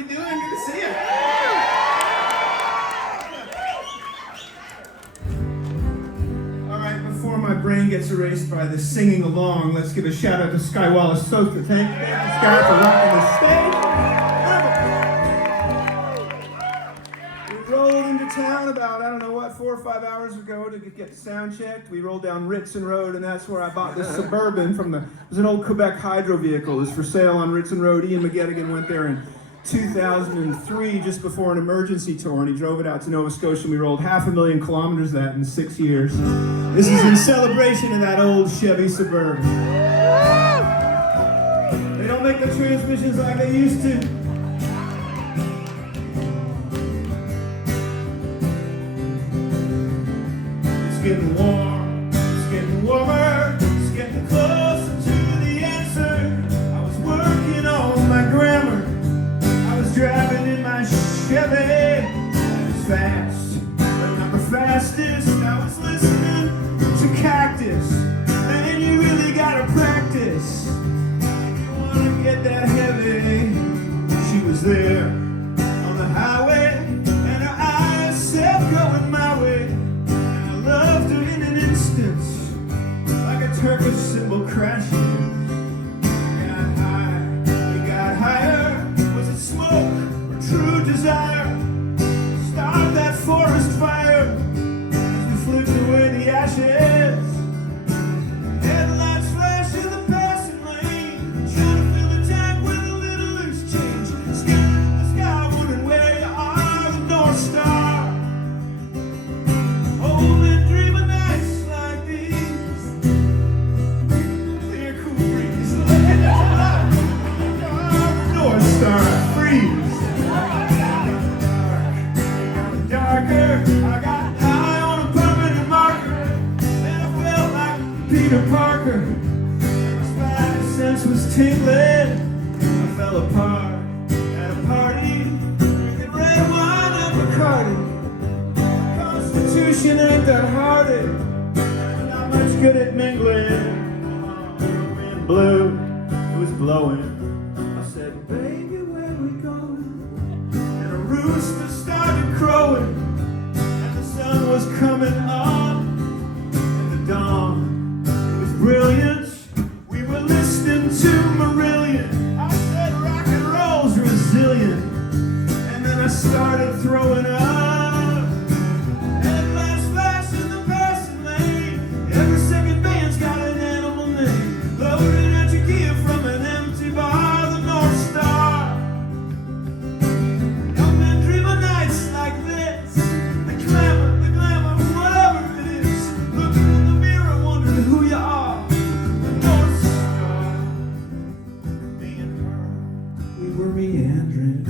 we doing? Good to see you. All right, before my brain gets erased by the singing along, let's give a shout out to Sky Wallace Sosa. Thank you, Sky, for rocking the stage. We rolled into town about, 4 or 5 hours ago to get sound checked. We rolled down Ritson Road, and that's where I bought this Suburban from it was an old Quebec hydro vehicle. It was for sale on Ritson Road. Ian McGettigan went there in 2003, just before an emergency tour, and he drove it out to Nova Scotia, and we rolled 500,000 kilometers of that in 6 years. This is in celebration of that old Chevy Suburban. They don't make the transmissions like they used to. It's getting warm, it's getting warmer, it's getting closer to the answer. I was working on my grammar, I was driving in my Chevy. I was fast, but not the fastest. I was listening to Cactus. Man, you really gotta practice if you wanna get that heavy. She was there on the highway, and her eyes said going my way. Loved her in an instant, like a Turkish cymbal crashing. We got high, we got higher. Was it smoke or true desire? Start that forest fire as we flipped away the ashes. Headlights flash in the passing lane, trying to fill the tank with a little loose change. Scanning the sky, wondering where you are, the North Star. Parker, my spidey sense was tingling. I fell apart at a party, drinking red wine and Bacardi. Constitution ain't that hardy, not much good at mingling. The wind blew, it was blowing. I said, baby, where we going? And a rooster started crowing, and the sun was coming on, and the dawn. Brilliant, we were listening to Marillion. I said rock and roll's resilient, and then I started throwing up. Headlights flash in the passing lane. Every second band's got an animal name. Loaded at your gear from an empty bar, the North Star. Young men dream of nights like this. The glamour, whatever it is. Looking in the mirror, wondering who you are. Meandering.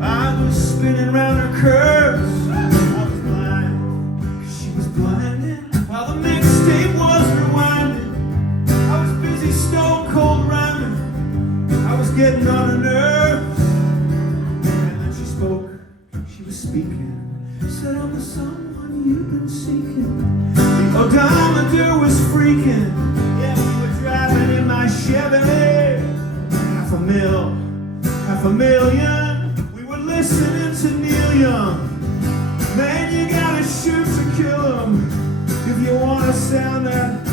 I was spinning round her curves. I was blind, she was blinding, while the mixtape was rewinding. I was busy stone cold rhyming. I was getting on her nerves. And then she spoke, she was speaking. Said, I'm the someone you've been seeking. The odometer was freaking. Driving in my Chevy, half a million. We were listening to Neil Young. Man, you gotta shoot to kill him if you wanna sound that